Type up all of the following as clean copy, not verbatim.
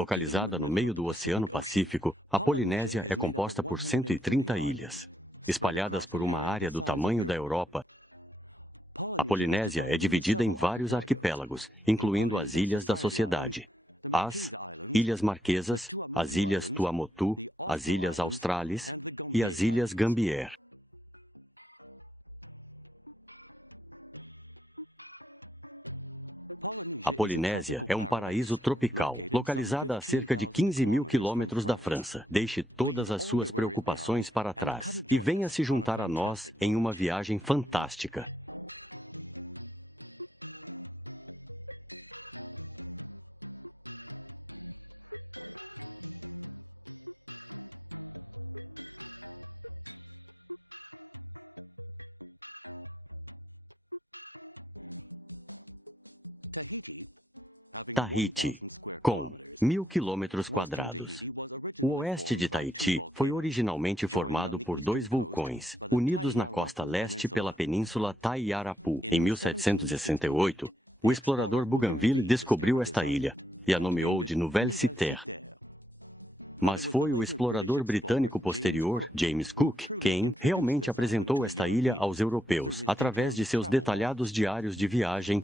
Localizada no meio do Oceano Pacífico, a Polinésia é composta por 130 ilhas. Espalhadas por uma área do tamanho da Europa, a Polinésia é dividida em vários arquipélagos, incluindo as Ilhas da Sociedade, as Ilhas Marquesas, as Ilhas Tuamotu, as Ilhas Australis e as Ilhas Gambier. A Polinésia é um paraíso tropical, localizada a cerca de 15.000 quilômetros da França. Deixe todas as suas preocupações para trás e venha se juntar a nós em uma viagem fantástica. Tahiti, com 1.000 quilômetros quadrados. O oeste de Tahiti foi originalmente formado por dois vulcões, unidos na costa leste pela península Taiarapu. Em 1768, o explorador Bougainville descobriu esta ilha e a nomeou de Nouvelle-Citer. Mas foi o explorador britânico posterior, James Cook, quem realmente apresentou esta ilha aos europeus, através de seus detalhados diários de viagem.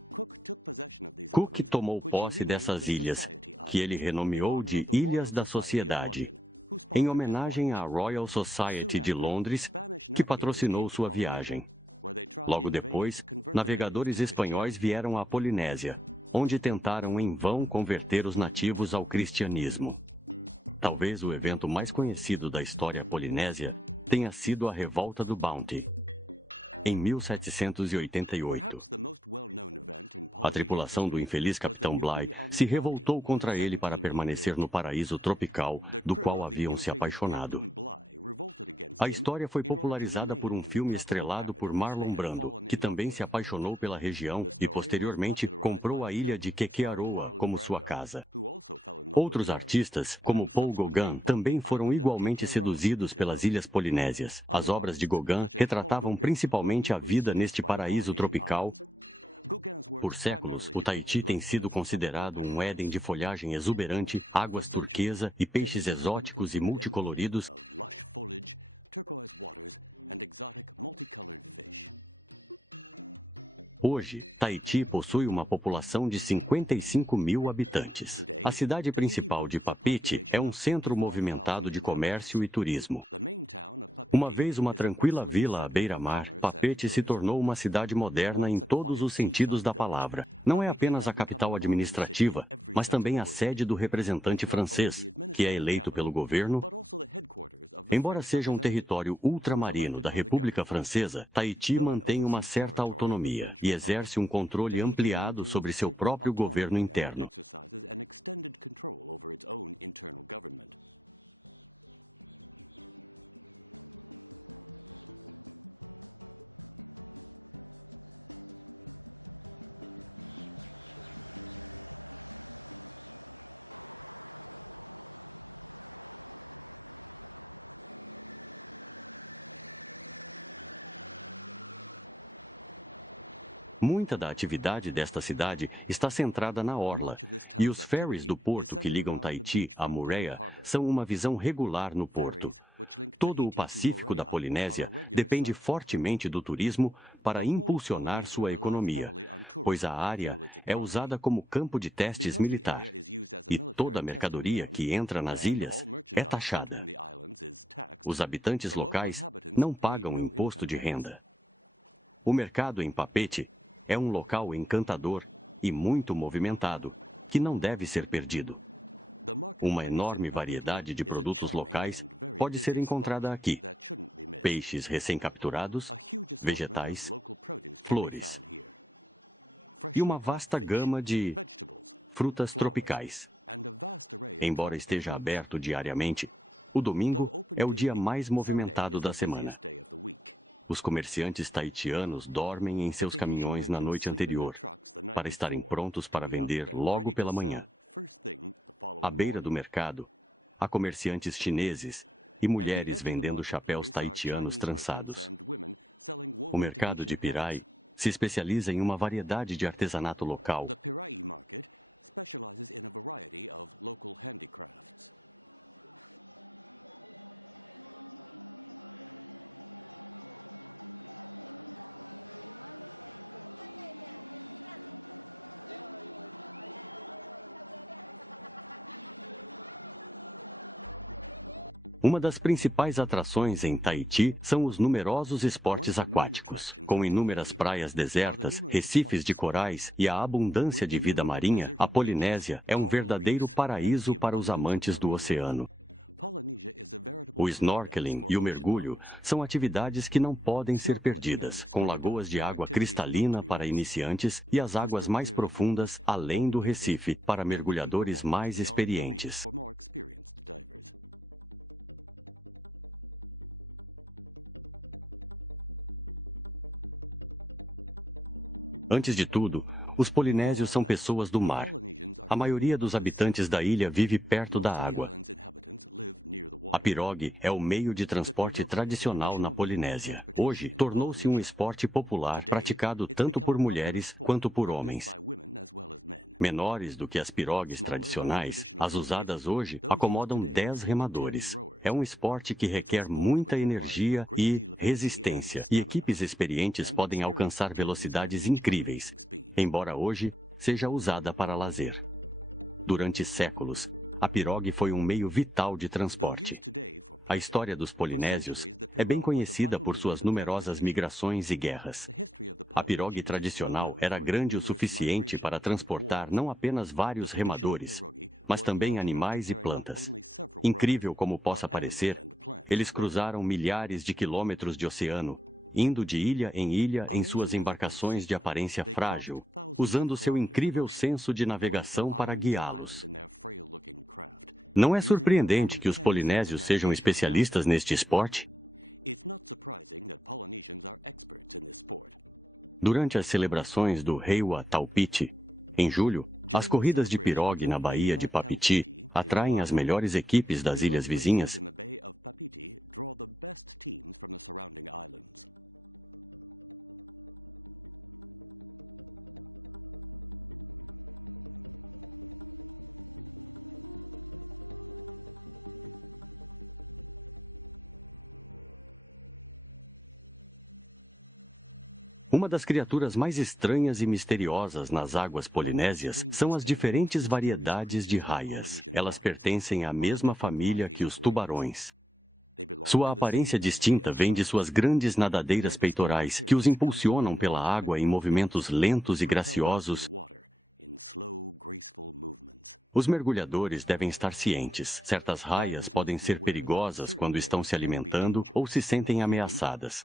Cook tomou posse dessas ilhas, que ele renomeou de Ilhas da Sociedade, em homenagem à Royal Society de Londres, que patrocinou sua viagem. Logo depois, navegadores espanhóis vieram à Polinésia, onde tentaram em vão converter os nativos ao cristianismo. Talvez o evento mais conhecido da história polinésia tenha sido a Revolta do Bounty, em 1788. A tripulação do infeliz Capitão Bligh se revoltou contra ele para permanecer no paraíso tropical do qual haviam se apaixonado. A história foi popularizada por um filme estrelado por Marlon Brando, que também se apaixonou pela região e, posteriormente, comprou a ilha de Quequearoa como sua casa. Outros artistas, como Paul Gauguin, também foram igualmente seduzidos pelas ilhas polinésias. As obras de Gauguin retratavam principalmente a vida neste paraíso tropical. Por séculos, o Tahiti tem sido considerado um Éden de folhagem exuberante, águas turquesa e peixes exóticos e multicoloridos. Hoje, Tahiti possui uma população de 55.000 habitantes. A cidade principal de Papeete é um centro movimentado de comércio e turismo. Uma vez uma tranquila vila à beira-mar, Papeete se tornou uma cidade moderna em todos os sentidos da palavra. Não é apenas a capital administrativa, mas também a sede do representante francês, que é eleito pelo governo. Embora seja um território ultramarino da República Francesa, Tahiti mantém uma certa autonomia e exerce um controle ampliado sobre seu próprio governo interno. Muita da atividade desta cidade está centrada na orla, e os ferries do porto que ligam Tahiti a Moorea são uma visão regular no porto. Todo o Pacífico da Polinésia depende fortemente do turismo para impulsionar sua economia, pois a área é usada como campo de testes militar, e toda a mercadoria que entra nas ilhas é taxada. Os habitantes locais não pagam imposto de renda. O mercado em Papeete é um local encantador e muito movimentado, que não deve ser perdido. Uma enorme variedade de produtos locais pode ser encontrada aqui: peixes recém-capturados, vegetais, flores e uma vasta gama de frutas tropicais. Embora esteja aberto diariamente, o domingo é o dia mais movimentado da semana. Os comerciantes tahitianos dormem em seus caminhões na noite anterior, para estarem prontos para vender logo pela manhã. À beira do mercado, há comerciantes chineses e mulheres vendendo chapéus tahitianos trançados. O mercado de Pirai se especializa em uma variedade de artesanato local. Uma das principais atrações em Tahiti são os numerosos esportes aquáticos. Com inúmeras praias desertas, recifes de corais e a abundância de vida marinha, a Polinésia é um verdadeiro paraíso para os amantes do oceano. O snorkeling e o mergulho são atividades que não podem ser perdidas, com lagoas de água cristalina para iniciantes e as águas mais profundas além do recife para mergulhadores mais experientes. Antes de tudo, os polinésios são pessoas do mar. A maioria dos habitantes da ilha vive perto da água. A pirogue é o meio de transporte tradicional na Polinésia. Hoje, tornou-se um esporte popular praticado tanto por mulheres quanto por homens. Menores do que as pirogues tradicionais, as usadas hoje acomodam 10 remadores. É um esporte que requer muita energia e resistência, e equipes experientes podem alcançar velocidades incríveis, embora hoje seja usada para lazer. Durante séculos, a pirogue foi um meio vital de transporte. A história dos polinésios é bem conhecida por suas numerosas migrações e guerras. A pirogue tradicional era grande o suficiente para transportar não apenas vários remadores, mas também animais e plantas. Incrível como possa parecer, eles cruzaram milhares de quilômetros de oceano, indo de ilha em suas embarcações de aparência frágil, usando seu incrível senso de navegação para guiá-los. Não é surpreendente que os polinésios sejam especialistas neste esporte? Durante as celebrações do Rewa Taupiti, em julho, as corridas de pirogue na Baía de Papiti atraem as melhores equipes das ilhas vizinhas. Uma das criaturas mais estranhas e misteriosas nas águas polinésias são as diferentes variedades de raias. Elas pertencem à mesma família que os tubarões. Sua aparência distinta vem de suas grandes nadadeiras peitorais, que os impulsionam pela água em movimentos lentos e graciosos. Os mergulhadores devem estar cientes. Certas raias podem ser perigosas quando estão se alimentando ou se sentem ameaçadas.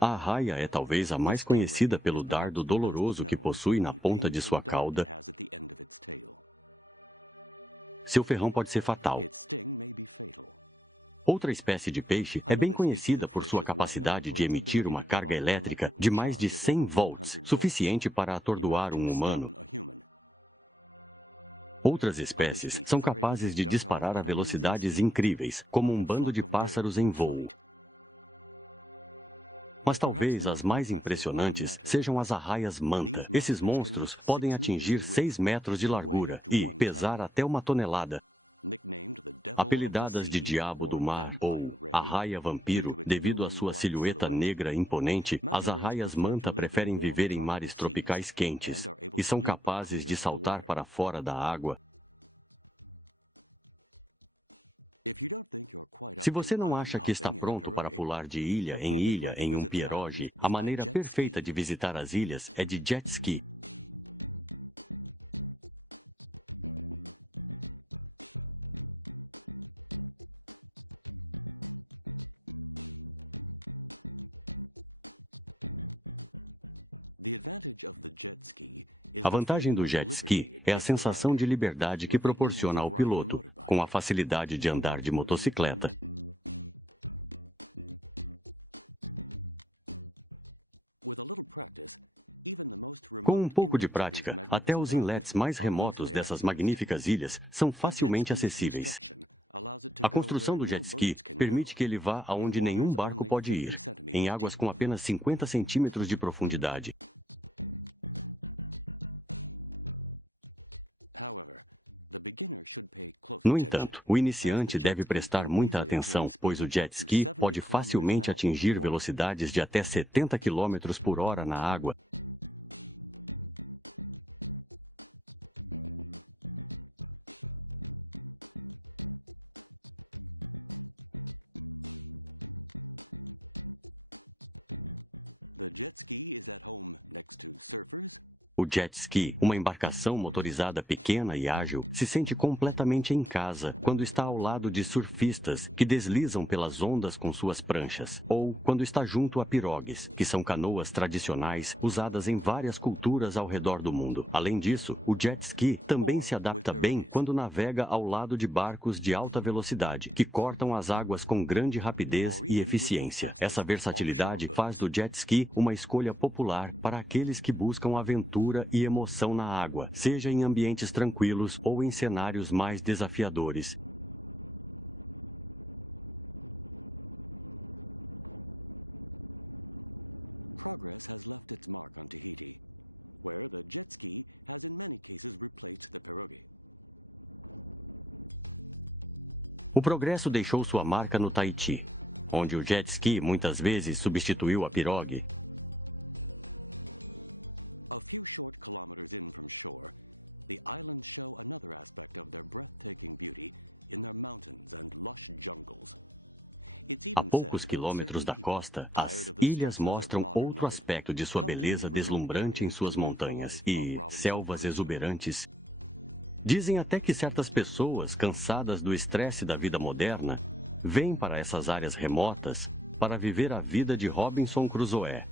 A arraia é talvez a mais conhecida pelo dardo doloroso que possui na ponta de sua cauda. Seu ferrão pode ser fatal. Outra espécie de peixe é bem conhecida por sua capacidade de emitir uma carga elétrica de mais de 100 volts, suficiente para atordoar um humano. Outras espécies são capazes de disparar a velocidades incríveis, como um bando de pássaros em voo. Mas talvez as mais impressionantes sejam as arraias manta. Esses monstros podem atingir 6 metros de largura e pesar até 1 tonelada. Apelidadas de diabo do mar ou arraia vampiro, devido à sua silhueta negra imponente, as arraias manta preferem viver em mares tropicais quentes e são capazes de saltar para fora da água. Se você não acha que está pronto para pular de ilha em um pirogue, a maneira perfeita de visitar as ilhas é de jet ski. A vantagem do jet ski é a sensação de liberdade que proporciona ao piloto, com a facilidade de andar de motocicleta. Com um pouco de prática, até os inlets mais remotos dessas magníficas ilhas são facilmente acessíveis. A construção do jet ski permite que ele vá aonde nenhum barco pode ir, em águas com apenas 50 centímetros de profundidade. No entanto, o iniciante deve prestar muita atenção, pois o jet ski pode facilmente atingir velocidades de até 70 quilômetros por hora na água. O jet ski, uma embarcação motorizada pequena e ágil, se sente completamente em casa quando está ao lado de surfistas que deslizam pelas ondas com suas pranchas, ou quando está junto a pirogues, que são canoas tradicionais usadas em várias culturas ao redor do mundo. Além disso, o jet ski também se adapta bem quando navega ao lado de barcos de alta velocidade, que cortam as águas com grande rapidez e eficiência. Essa versatilidade faz do jet ski uma escolha popular para aqueles que buscam aventura e emoção na água, seja em ambientes tranquilos ou em cenários mais desafiadores. O progresso deixou sua marca no Tahiti, onde o jet ski muitas vezes substituiu a pirogue. A poucos quilômetros da costa, as ilhas mostram outro aspecto de sua beleza deslumbrante em suas montanhas e selvas exuberantes. Dizem até que certas pessoas, cansadas do estresse da vida moderna, vêm para essas áreas remotas para viver a vida de Robinson Crusoe.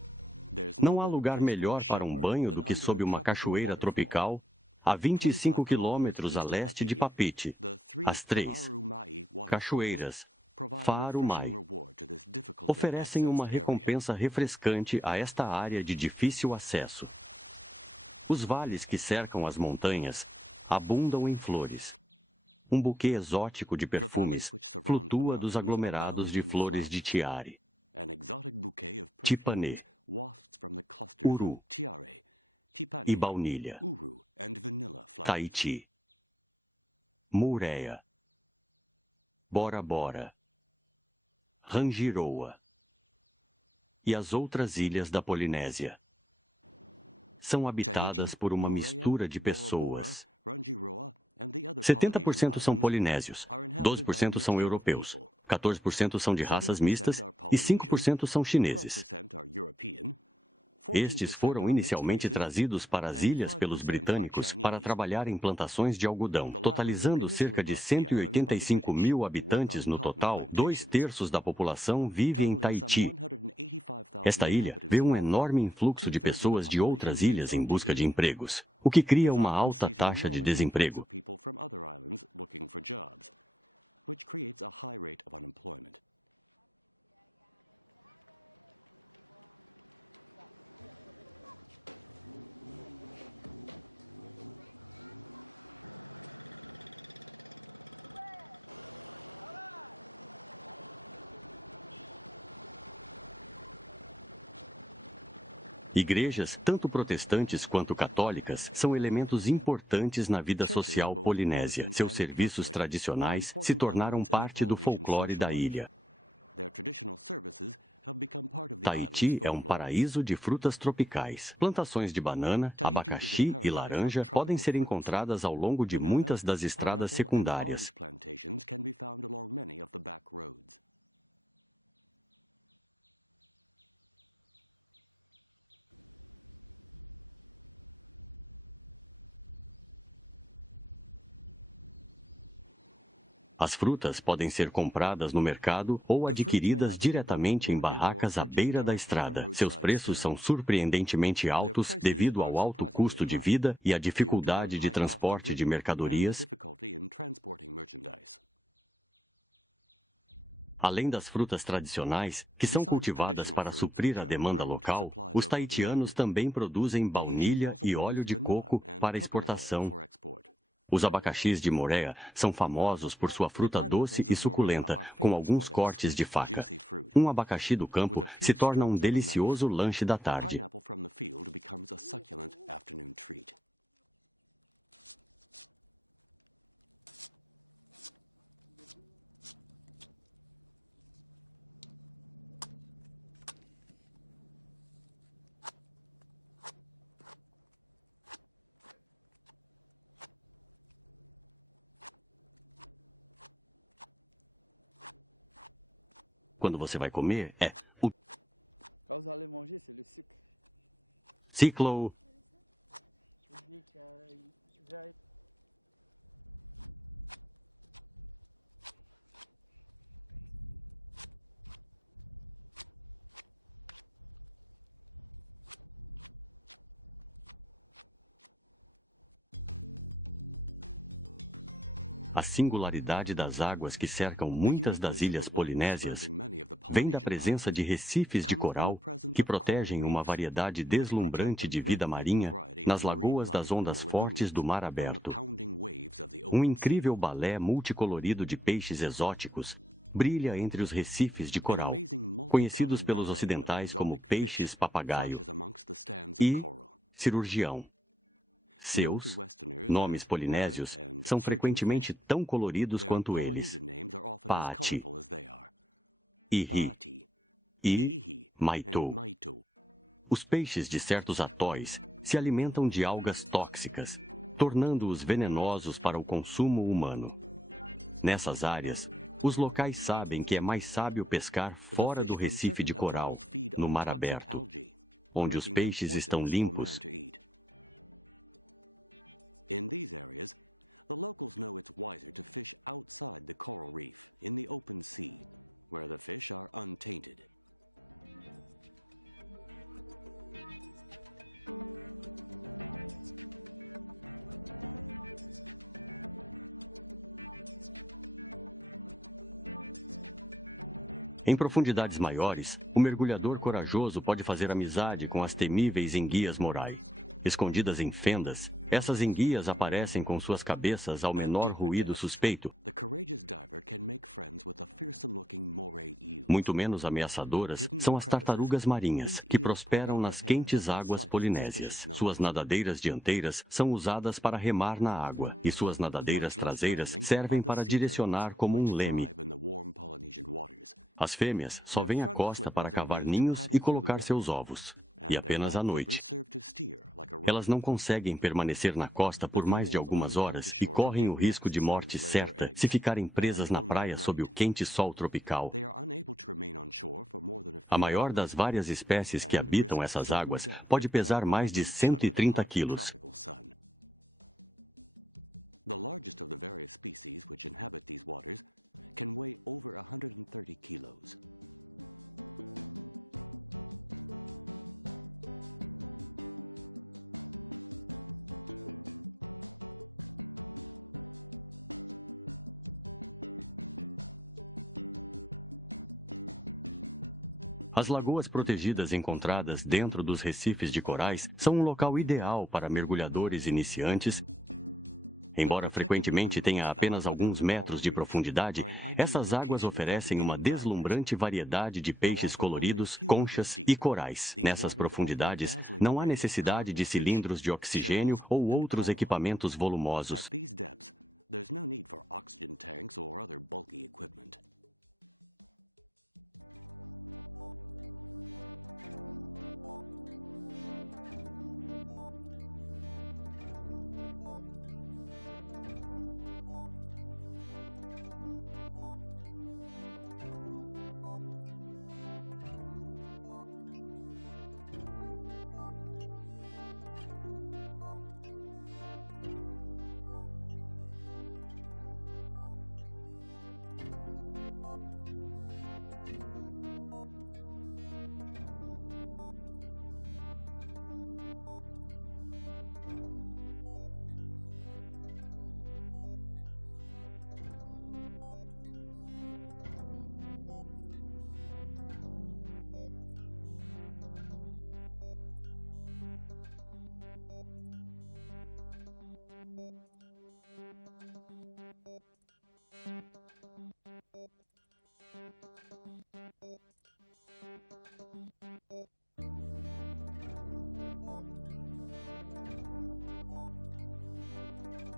Não há lugar melhor para um banho do que sob uma cachoeira tropical a 25 quilômetros a leste de Papeete. As três cachoeiras, Faro Mai, oferecem uma recompensa refrescante a esta área de difícil acesso. Os vales que cercam as montanhas abundam em flores. Um buquê exótico de perfumes flutua dos aglomerados de flores de tiare. Tipanê, Uru e baunilha. Tahiti, Moorea, Bora Bora, Rangiroa e as outras ilhas da Polinésia. São habitadas por uma mistura de pessoas. 70% são polinésios, 12% são europeus, 14% são de raças mistas e 5% são chineses. Estes foram inicialmente trazidos para as ilhas pelos britânicos para trabalhar em plantações de algodão. Totalizando cerca de 185 mil habitantes no total, 2/3 da população vive em Tahiti. Esta ilha vê um enorme influxo de pessoas de outras ilhas em busca de empregos, o que cria uma alta taxa de desemprego. Igrejas, tanto protestantes quanto católicas, são elementos importantes na vida social polinésia. Seus serviços tradicionais se tornaram parte do folclore da ilha. Tahiti é um paraíso de frutas tropicais. Plantações de banana, abacaxi e laranja podem ser encontradas ao longo de muitas das estradas secundárias. As frutas podem ser compradas no mercado ou adquiridas diretamente em barracas à beira da estrada. Seus preços são surpreendentemente altos devido ao alto custo de vida e à dificuldade de transporte de mercadorias. Além das frutas tradicionais, que são cultivadas para suprir a demanda local, os taitianos também produzem baunilha e óleo de coco para exportação. Os abacaxis de Moréa são famosos por sua fruta doce e suculenta, com alguns cortes de faca. Um abacaxi do campo se torna um delicioso lanche da tarde. Quando você vai comer, é o ciclo A singularidade das águas que cercam muitas das ilhas polinésias vem da presença de recifes de coral que protegem uma variedade deslumbrante de vida marinha nas lagoas das ondas fortes do mar aberto. Um incrível balé multicolorido de peixes exóticos brilha entre os recifes de coral, conhecidos pelos ocidentais como peixes papagaio. E cirurgião. Seus nomes polinésios são frequentemente tão coloridos quanto eles. Paati, Ihi e Maitou. Os peixes de certos atóis se alimentam de algas tóxicas, tornando-os venenosos para o consumo humano. Nessas áreas, os locais sabem que é mais sábio pescar fora do recife de coral, no mar aberto, onde os peixes estão limpos. Em profundidades maiores, o mergulhador corajoso pode fazer amizade com as temíveis enguias morai. Escondidas em fendas, essas enguias aparecem com suas cabeças ao menor ruído suspeito. Muito menos ameaçadoras são as tartarugas marinhas, que prosperam nas quentes águas polinésias. Suas nadadeiras dianteiras são usadas para remar na água, e suas nadadeiras traseiras servem para direcionar como um leme. As fêmeas só vêm à costa para cavar ninhos e colocar seus ovos, e apenas à noite. Elas não conseguem permanecer na costa por mais de algumas horas e correm o risco de morte certa se ficarem presas na praia sob o quente sol tropical. A maior das várias espécies que habitam essas águas pode pesar mais de 130 quilos. As lagoas protegidas encontradas dentro dos recifes de corais são um local ideal para mergulhadores iniciantes. Embora frequentemente tenha apenas alguns metros de profundidade, essas águas oferecem uma deslumbrante variedade de peixes coloridos, conchas e corais. Nessas profundidades, não há necessidade de cilindros de oxigênio ou outros equipamentos volumosos.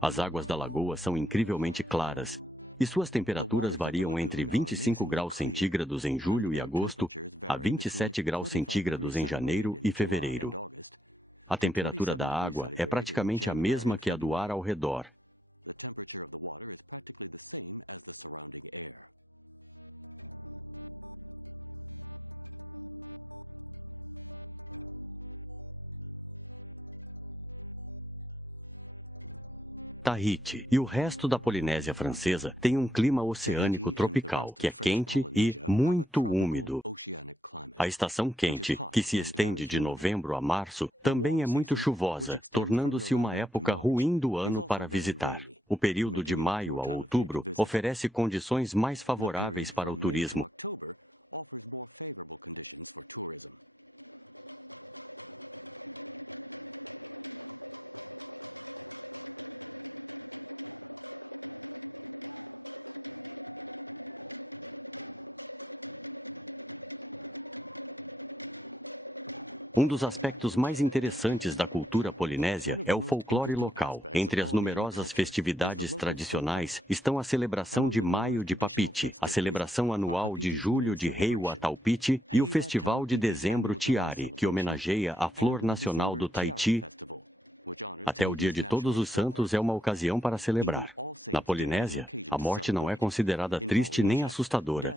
As águas da lagoa são incrivelmente claras, e suas temperaturas variam entre 25 graus centígrados em julho e agosto a 27 graus centígrados em janeiro e fevereiro. A temperatura da água é praticamente a mesma que a do ar ao redor. Tahiti e o resto da Polinésia Francesa têm um clima oceânico tropical, que é quente e muito úmido. A estação quente, que se estende de novembro a março, também é muito chuvosa, tornando-se uma época ruim do ano para visitar. O período de maio a outubro oferece condições mais favoráveis para o turismo. Um dos aspectos mais interessantes da cultura polinésia é o folclore local. Entre as numerosas festividades tradicionais estão a celebração de Maio de Papiti, a celebração anual de Julho de Reua Taupiti e o Festival de Dezembro Tiari, que homenageia a flor nacional do Tahiti. Até o Dia de Todos os Santos é uma ocasião para celebrar. Na Polinésia, a morte não é considerada triste nem assustadora.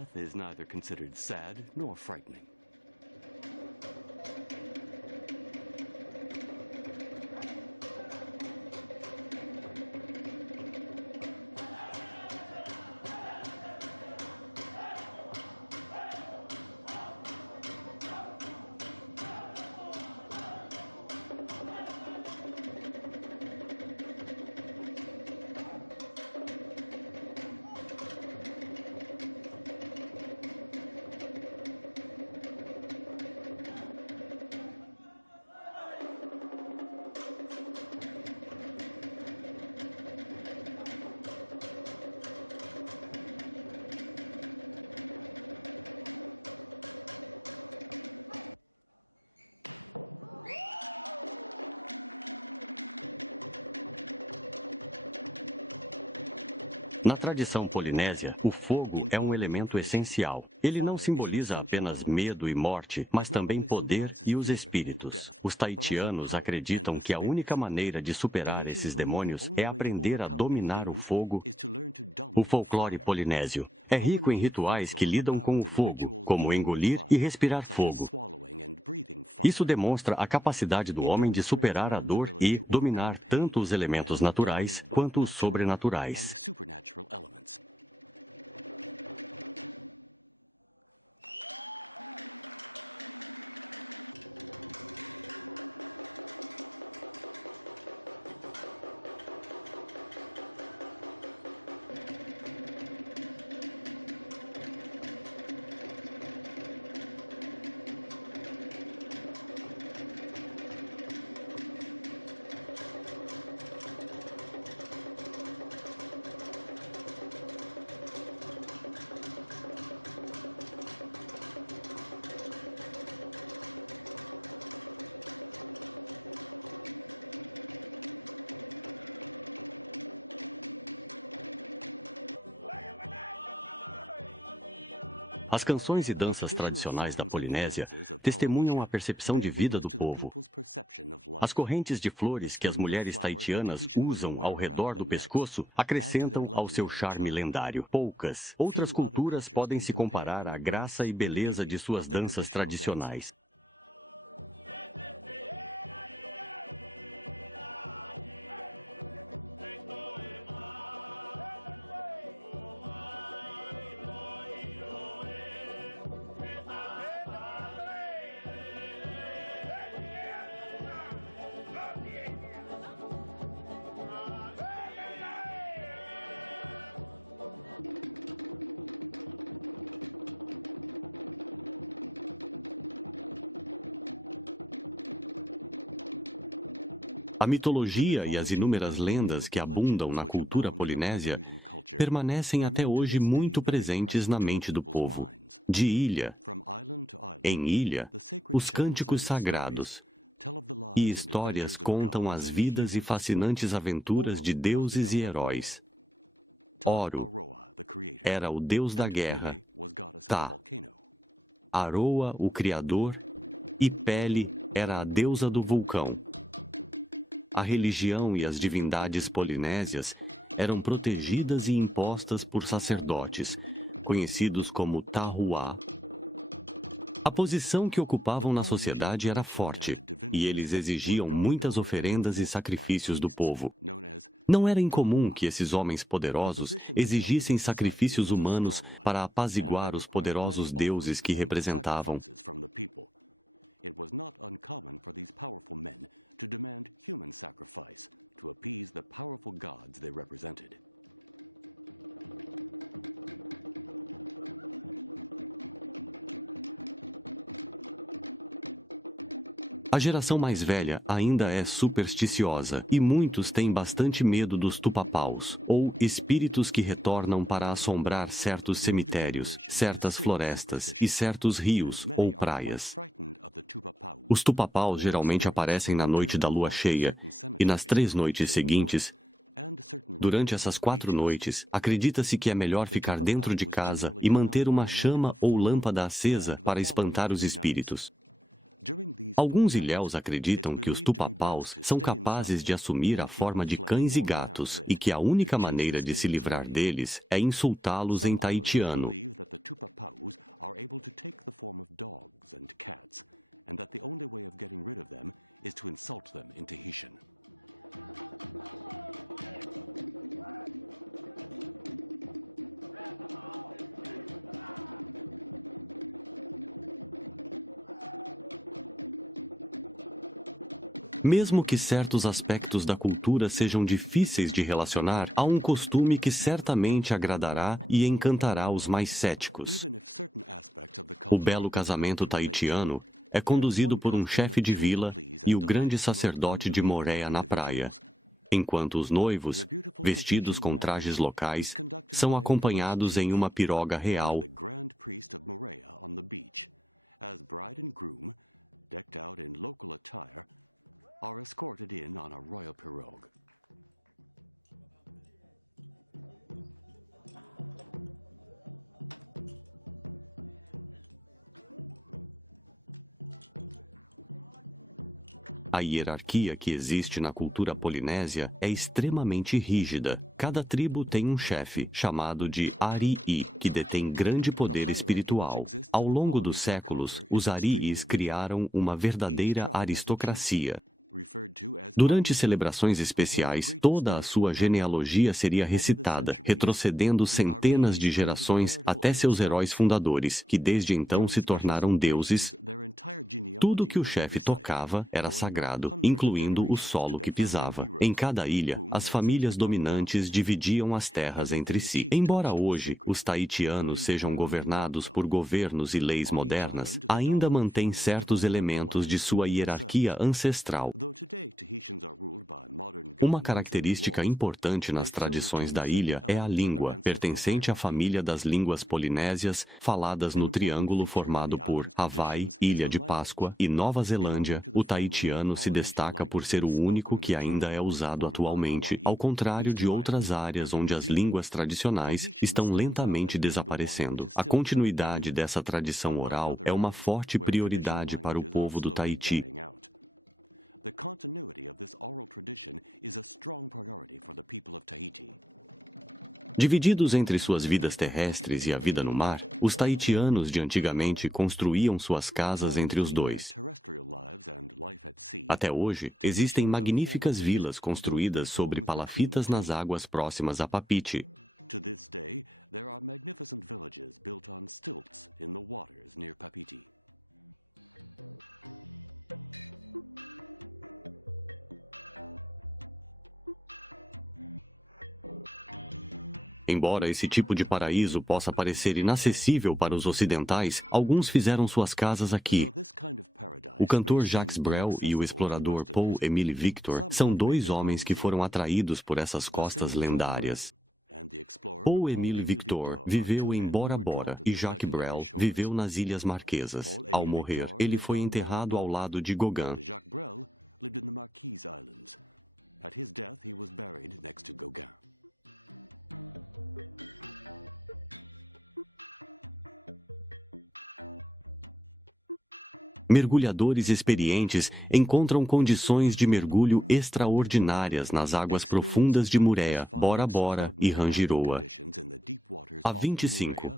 Na tradição polinésia, o fogo é um elemento essencial. Ele não simboliza apenas medo e morte, mas também poder e os espíritos. Os tahitianos acreditam que a única maneira de superar esses demônios é aprender a dominar o fogo. O folclore polinésio é rico em rituais que lidam com o fogo, como engolir e respirar fogo. Isso demonstra a capacidade do homem de superar a dor e dominar tanto os elementos naturais quanto os sobrenaturais. As canções e danças tradicionais da Polinésia testemunham a percepção de vida do povo. As correntes de flores que as mulheres tahitianas usam ao redor do pescoço acrescentam ao seu charme lendário. Poucas outras culturas podem se comparar à graça e beleza de suas danças tradicionais. A mitologia e as inúmeras lendas que abundam na cultura polinésia permanecem até hoje muito presentes na mente do povo. De ilha em ilha, os cânticos sagrados e histórias contam as vidas e fascinantes aventuras de deuses e heróis. Oro era o deus da guerra, Tá, Aroa, o criador, e Pele era a deusa do vulcão. A religião e as divindades polinésias eram protegidas e impostas por sacerdotes, conhecidos como Tahuá. A posição que ocupavam na sociedade era forte, e eles exigiam muitas oferendas e sacrifícios do povo. Não era incomum que esses homens poderosos exigissem sacrifícios humanos para apaziguar os poderosos deuses que representavam. A geração mais velha ainda é supersticiosa e muitos têm bastante medo dos tupapaus, ou espíritos que retornam para assombrar certos cemitérios, certas florestas e certos rios ou praias. Os tupapaus geralmente aparecem na noite da lua cheia e nas 3 noites seguintes. Durante essas 4 noites, acredita-se que é melhor ficar dentro de casa e manter uma chama ou lâmpada acesa para espantar os espíritos. Alguns ilhéus acreditam que os tupapaus são capazes de assumir a forma de cães e gatos e que a única maneira de se livrar deles é insultá-los em taitiano. Mesmo que certos aspectos da cultura sejam difíceis de relacionar, há um costume que certamente agradará e encantará os mais céticos. O belo casamento taitiano é conduzido por um chefe de vila e o grande sacerdote de Moréa na praia, enquanto os noivos, vestidos com trajes locais, são acompanhados em uma piroga real. A hierarquia que existe na cultura polinésia é extremamente rígida. Cada tribo tem um chefe, chamado de Ari'i, que detém grande poder espiritual. Ao longo dos séculos, os Ari'is criaram uma verdadeira aristocracia. Durante celebrações especiais, toda a sua genealogia seria recitada, retrocedendo centenas de gerações até seus heróis fundadores, que desde então se tornaram deuses. Tudo que o chefe tocava era sagrado, incluindo o solo que pisava. Em cada ilha, as famílias dominantes dividiam as terras entre si. Embora hoje os taitianos sejam governados por governos e leis modernas, ainda mantém certos elementos de sua hierarquia ancestral. Uma característica importante nas tradições da ilha é a língua, pertencente à família das línguas polinésias faladas no triângulo formado por Hawaii, Ilha de Páscoa e Nova Zelândia. O taitiano se destaca por ser o único que ainda é usado atualmente, ao contrário de outras áreas onde as línguas tradicionais estão lentamente desaparecendo. A continuidade dessa tradição oral é uma forte prioridade para o povo do Taiti. Divididos entre suas vidas terrestres e a vida no mar, os taitianos de antigamente construíam suas casas entre os dois. Até hoje, existem magníficas vilas construídas sobre palafitas nas águas próximas a Papeete. Embora esse tipo de paraíso possa parecer inacessível para os ocidentais, alguns fizeram suas casas aqui. O cantor Jacques Brel e o explorador Paul-Émile Victor são dois homens que foram atraídos por essas costas lendárias. Paul-Émile Victor viveu em Bora Bora e Jacques Brel viveu nas Ilhas Marquesas. Ao morrer, ele foi enterrado ao lado de Gauguin. Mergulhadores experientes encontram condições de mergulho extraordinárias nas águas profundas de Muréa, Bora Bora e Rangiroa. A 25,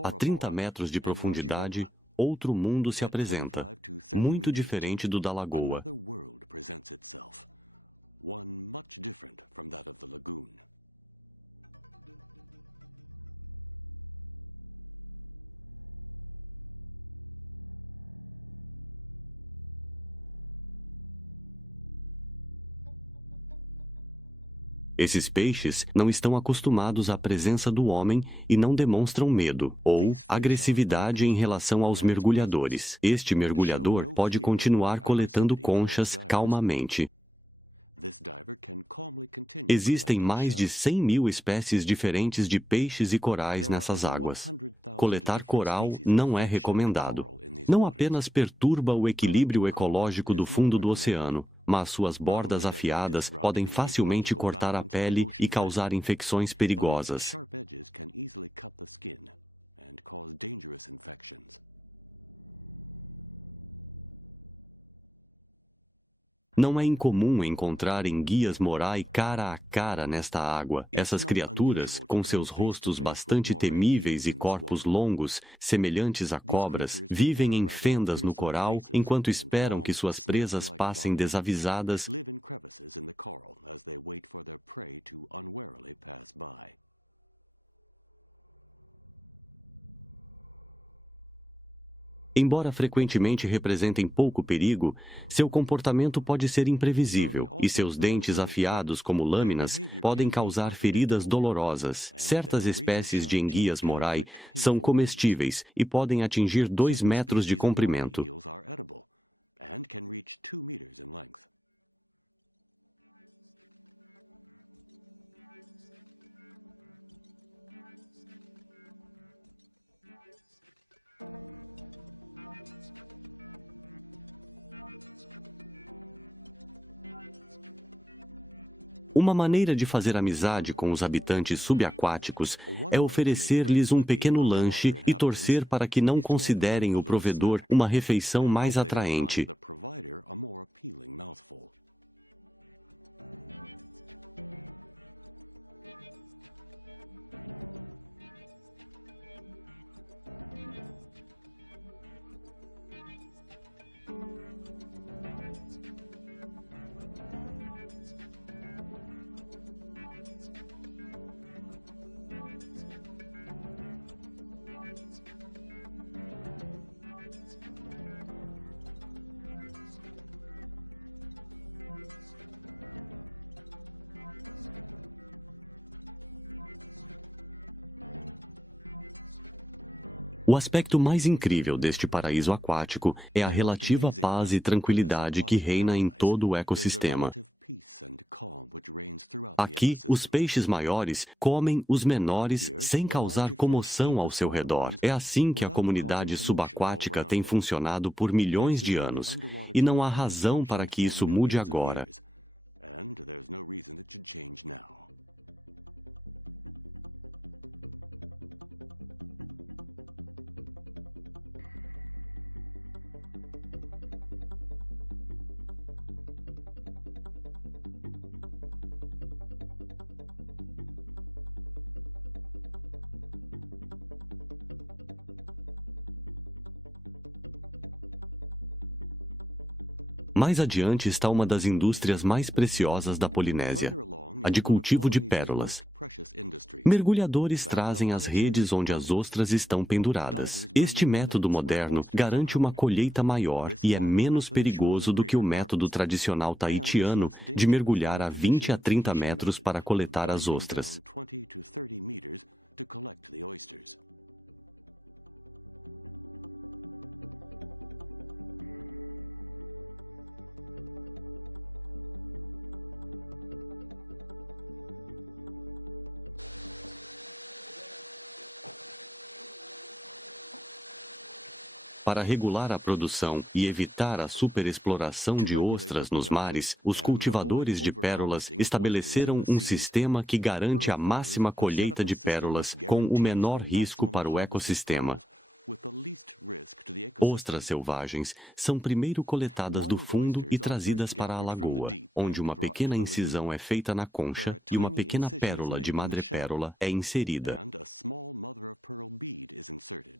a 30 metros de profundidade, outro mundo se apresenta, muito diferente do da lagoa. Esses peixes não estão acostumados à presença do homem e não demonstram medo ou agressividade em relação aos mergulhadores. Este mergulhador pode continuar coletando conchas calmamente. Existem mais de 100 mil espécies diferentes de peixes e corais nessas águas. Coletar coral não é recomendado. Não apenas perturba o equilíbrio ecológico do fundo do oceano, mas suas bordas afiadas podem facilmente cortar a pele e causar infecções perigosas. Não é incomum encontrar enguias morai cara a cara nesta água. Essas criaturas, com seus rostos bastante temíveis e corpos longos, semelhantes a cobras, vivem em fendas no coral enquanto esperam que suas presas passem desavisadas. Embora frequentemente representem pouco perigo, seu comportamento pode ser imprevisível e seus dentes afiados como lâminas podem causar feridas dolorosas. Certas espécies de enguias morai são comestíveis e podem atingir 2 metros de comprimento. Uma maneira de fazer amizade com os habitantes subaquáticos é oferecer-lhes um pequeno lanche e torcer para que não considerem o provedor uma refeição mais atraente. O aspecto mais incrível deste paraíso aquático é a relativa paz e tranquilidade que reina em todo o ecossistema. Aqui, os peixes maiores comem os menores sem causar comoção ao seu redor. É assim que a comunidade subaquática tem funcionado por milhões de anos, e não há razão para que isso mude agora. Mais adiante está uma das indústrias mais preciosas da Polinésia, a de cultivo de pérolas. Mergulhadores trazem as redes onde as ostras estão penduradas. Este método moderno garante uma colheita maior e é menos perigoso do que o método tradicional tahitiano de mergulhar a 20 a 30 metros para coletar as ostras. Para regular a produção e evitar a superexploração de ostras nos mares, os cultivadores de pérolas estabeleceram um sistema que garante a máxima colheita de pérolas com o menor risco para o ecossistema. Ostras selvagens são primeiro coletadas do fundo e trazidas para a lagoa, onde uma pequena incisão é feita na concha e uma pequena pérola de madrepérola é inserida.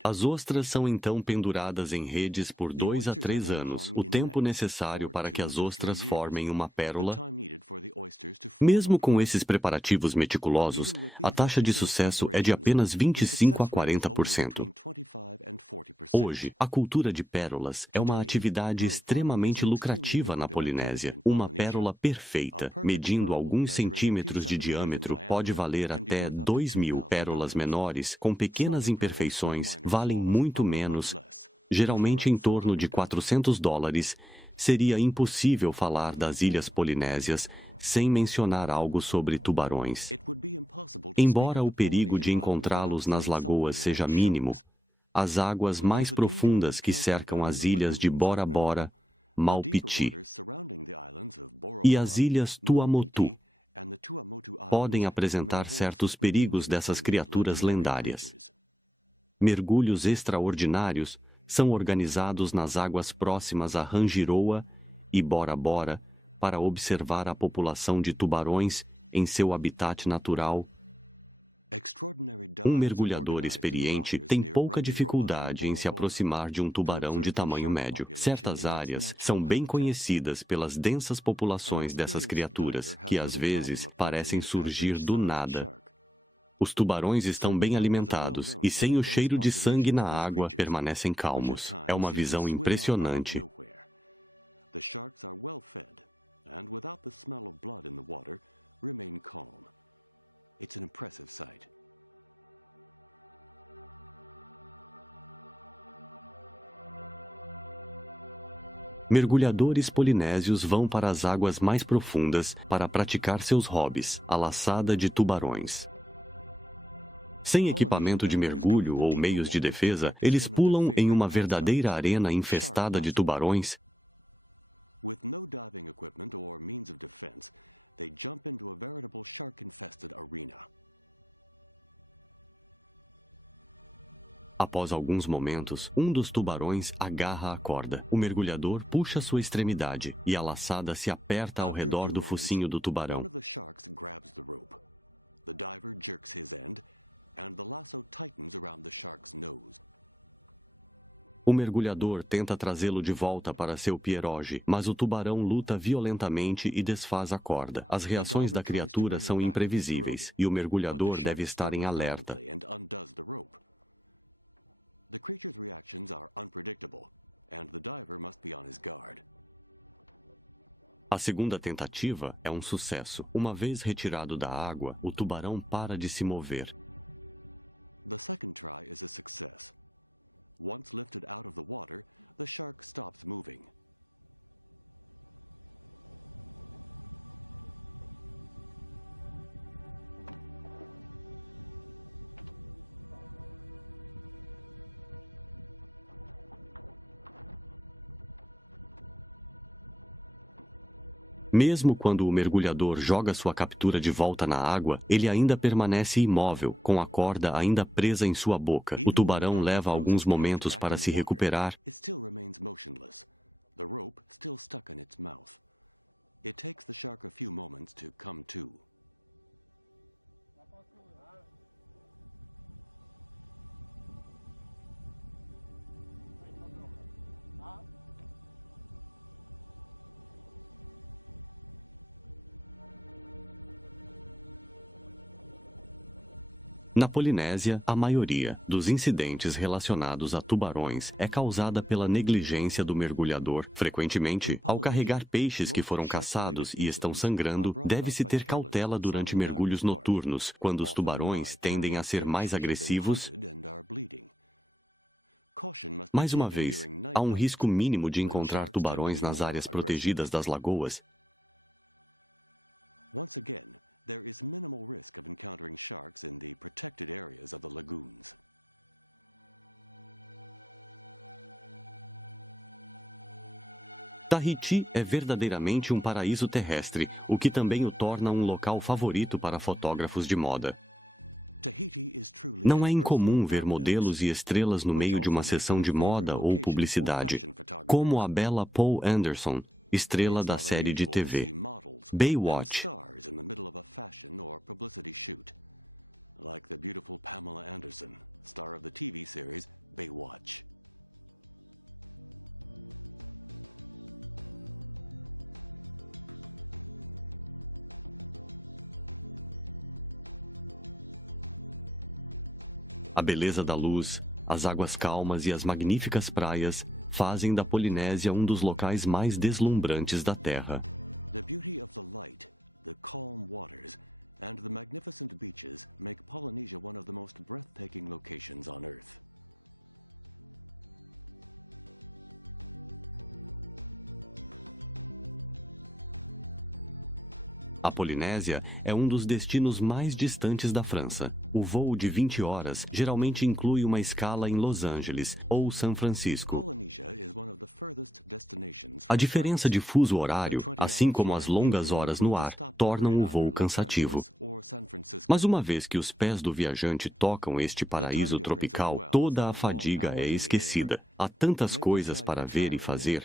As ostras são então penduradas em redes por 2 a 3 anos, o tempo necessário para que as ostras formem uma pérola. Mesmo com esses preparativos meticulosos, a taxa de sucesso é de apenas 25 a 40%. Hoje, a cultura de pérolas é uma atividade extremamente lucrativa na Polinésia. Uma pérola perfeita, medindo alguns centímetros de diâmetro, pode valer até 2.000. Pérolas menores, com pequenas imperfeições, valem muito menos, geralmente em torno de $400. Seria impossível falar das ilhas polinésias sem mencionar algo sobre tubarões. Embora o perigo de encontrá-los nas lagoas seja mínimo, as águas mais profundas que cercam as ilhas de Bora Bora, Maupiti e as ilhas Tuamotu podem apresentar certos perigos dessas criaturas lendárias. Mergulhos extraordinários são organizados nas águas próximas a Rangiroa e Bora Bora para observar a população de tubarões em seu habitat natural. Um mergulhador experiente tem pouca dificuldade em se aproximar de um tubarão de tamanho médio. Certas áreas são bem conhecidas pelas densas populações dessas criaturas, que às vezes parecem surgir do nada. Os tubarões estão bem alimentados e, sem o cheiro de sangue na água, permanecem calmos. É uma visão impressionante. Mergulhadores polinésios vão para as águas mais profundas para praticar seus hobbies, a laçada de tubarões. Sem equipamento de mergulho ou meios de defesa, eles pulam em uma verdadeira arena infestada de tubarões. Após alguns momentos, um dos tubarões agarra a corda. O mergulhador puxa sua extremidade e a laçada se aperta ao redor do focinho do tubarão. O mergulhador tenta trazê-lo de volta para seu pierogi, mas o tubarão luta violentamente e desfaz a corda. As reações da criatura são imprevisíveis e o mergulhador deve estar em alerta. A segunda tentativa é um sucesso. Uma vez retirado da água, o tubarão para de se mover. Mesmo quando o mergulhador joga sua captura de volta na água, ele ainda permanece imóvel, com a corda ainda presa em sua boca. O tubarão leva alguns momentos para se recuperar. Na Polinésia, a maioria dos incidentes relacionados a tubarões é causada pela negligência do mergulhador. Frequentemente, ao carregar peixes que foram caçados e estão sangrando, deve-se ter cautela durante mergulhos noturnos, quando os tubarões tendem a ser mais agressivos. Mais uma vez, há um risco mínimo de encontrar tubarões nas áreas protegidas das lagoas. Tahiti é verdadeiramente um paraíso terrestre, o que também o torna um local favorito para fotógrafos de moda. Não é incomum ver modelos e estrelas no meio de uma sessão de moda ou publicidade, como a bela Paul Anderson, estrela da série de TV Baywatch. A beleza da luz, As águas calmas e as magníficas praias fazem da Polinésia um dos locais mais deslumbrantes da Terra. A Polinésia é um dos destinos mais distantes da França. O voo de 20 horas geralmente inclui uma escala em Los Angeles ou São Francisco. A diferença de fuso horário, assim como as longas horas no ar, tornam o voo cansativo. Mas uma vez que os pés do viajante tocam este paraíso tropical, toda a fadiga é esquecida. Há tantas coisas para ver e fazer.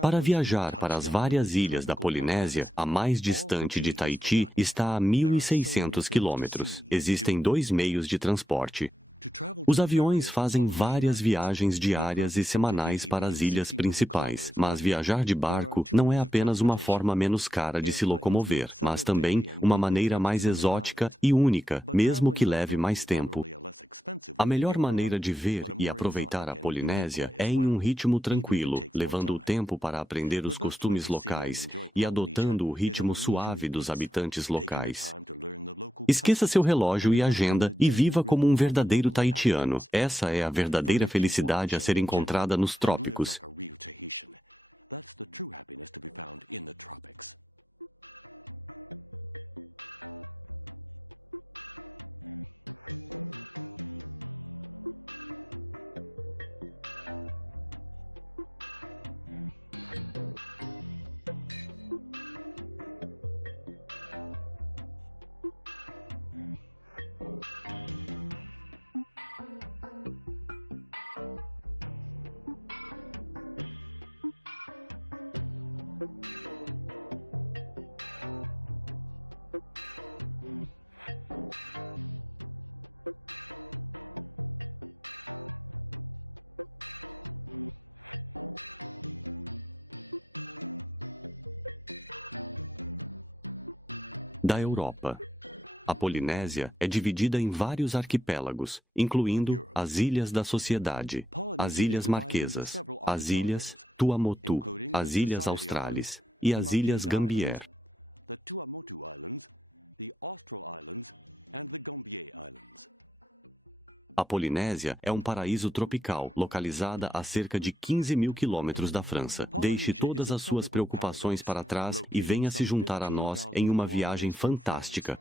Para viajar para as várias ilhas da Polinésia, a mais distante de Tahiti está a 1.600 quilômetros. Existem 2 meios de transporte. Os aviões fazem várias viagens diárias e semanais para as ilhas principais, mas viajar de barco não é apenas uma forma menos cara de se locomover, mas também uma maneira mais exótica e única, mesmo que leve mais tempo. A melhor maneira de ver e aproveitar a Polinésia é em um ritmo tranquilo, levando o tempo para aprender os costumes locais e adotando o ritmo suave dos habitantes locais. Esqueça seu relógio e agenda e viva como um verdadeiro tahitiano. Essa é a verdadeira felicidade a ser encontrada nos trópicos. Da Europa. A Polinésia é dividida em vários arquipélagos, incluindo as Ilhas da Sociedade, as Ilhas Marquesas, as Ilhas Tuamotu, as Ilhas Australis e as Ilhas Gambier. A Polinésia é um paraíso tropical, localizada a cerca de 15.000 quilômetros da França. Deixe todas as suas preocupações para trás e venha se juntar a nós em uma viagem fantástica.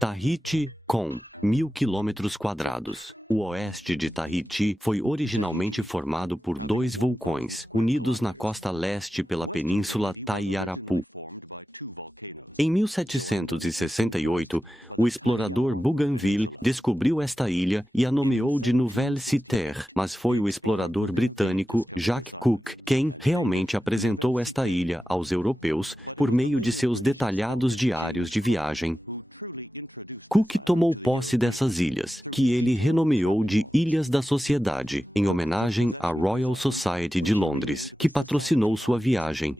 Tahiti com 1.000 quilômetros quadrados. O oeste de Tahiti foi originalmente formado por 2 vulcões, unidos na costa leste pela península Taiarapu. Em 1768, o explorador Bougainville descobriu esta ilha e a nomeou de Nouvelle-Cité, mas foi o explorador britânico Jack Cook quem realmente apresentou esta ilha aos europeus por meio de seus detalhados diários de viagem. Cook tomou posse dessas ilhas, que ele renomeou de Ilhas da Sociedade, em homenagem à Royal Society de Londres, que patrocinou sua viagem.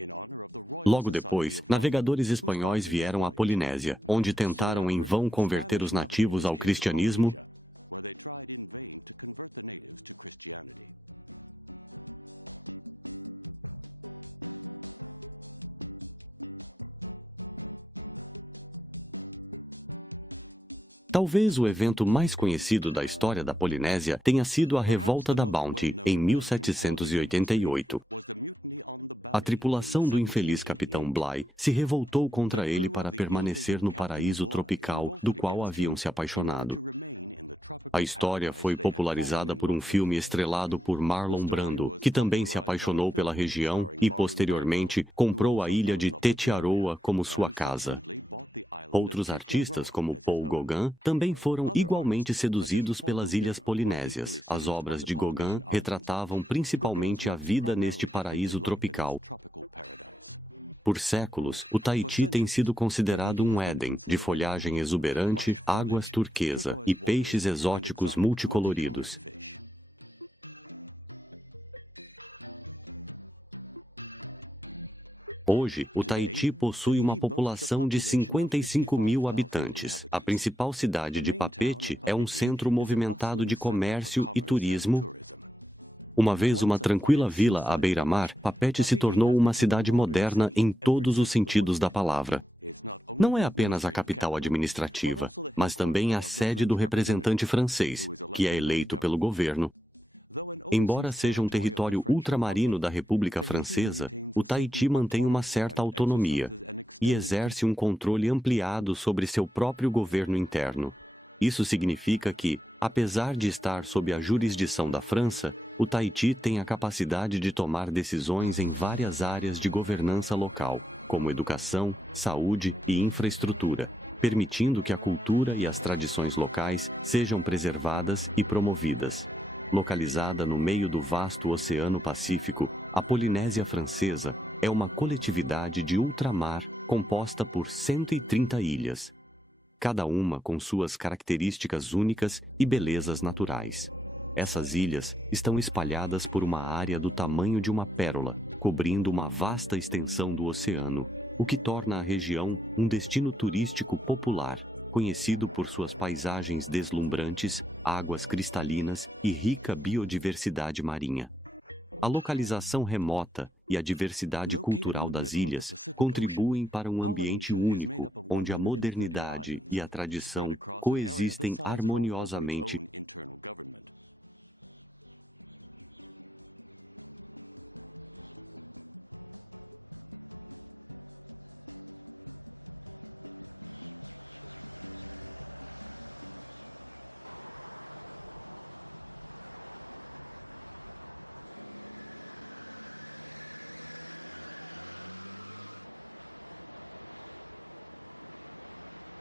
Logo depois, navegadores espanhóis vieram à Polinésia, onde tentaram em vão converter os nativos ao cristianismo. Talvez o evento mais conhecido da história da Polinésia tenha sido a Revolta da Bounty, em 1788. A tripulação do infeliz capitão Bligh se revoltou contra ele para permanecer no paraíso tropical do qual haviam se apaixonado. A história foi popularizada por um filme estrelado por Marlon Brando, que também se apaixonou pela região e, posteriormente, comprou a ilha de Tetiaroa como sua casa. Outros artistas, como Paul Gauguin, também foram igualmente seduzidos pelas ilhas polinésias. As obras de Gauguin retratavam principalmente a vida neste paraíso tropical. Por séculos, o Tahiti tem sido considerado um Éden, de folhagem exuberante, águas turquesa e peixes exóticos multicoloridos. Hoje, o Tahiti possui uma população de 55 mil habitantes. A principal cidade de Papeete é um centro movimentado de comércio e turismo. Uma vez uma tranquila vila à beira-mar, Papeete se tornou uma cidade moderna em todos os sentidos da palavra. Não é apenas a capital administrativa, mas também a sede do representante francês, que é eleito pelo governo. Embora seja um território ultramarino da República Francesa, o Tahiti mantém uma certa autonomia e exerce um controle ampliado sobre seu próprio governo interno. Isso significa que, apesar de estar sob a jurisdição da França, o Tahiti tem a capacidade de tomar decisões em várias áreas de governança local, como educação, saúde e infraestrutura, permitindo que a cultura e as tradições locais sejam preservadas e promovidas. Localizada no meio do vasto Oceano Pacífico, a Polinésia Francesa é uma coletividade de ultramar composta por 130 ilhas, cada uma com suas características únicas e belezas naturais. Essas ilhas estão espalhadas por uma área do tamanho de uma pérola, cobrindo uma vasta extensão do oceano, o que torna a região um destino turístico popular, conhecido por suas paisagens deslumbrantes, águas cristalinas e rica biodiversidade marinha. A localização remota e a diversidade cultural das ilhas contribuem para um ambiente único, onde a modernidade e a tradição coexistem harmoniosamente.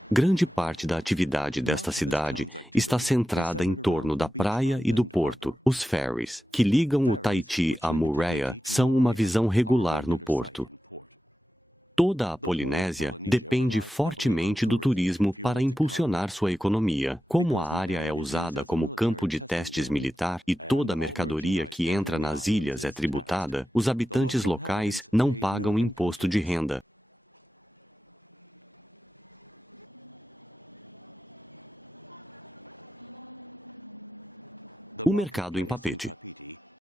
Grande parte da atividade desta cidade está centrada em torno da praia e do porto. Os ferries, que ligam o Tahiti a Moorea, são uma visão regular no porto. Toda a Polinésia depende fortemente do turismo para impulsionar sua economia. Como a área é usada como campo de testes militar e toda a mercadoria que entra nas ilhas é tributada, os habitantes locais não pagam imposto de renda. O mercado em Papeete.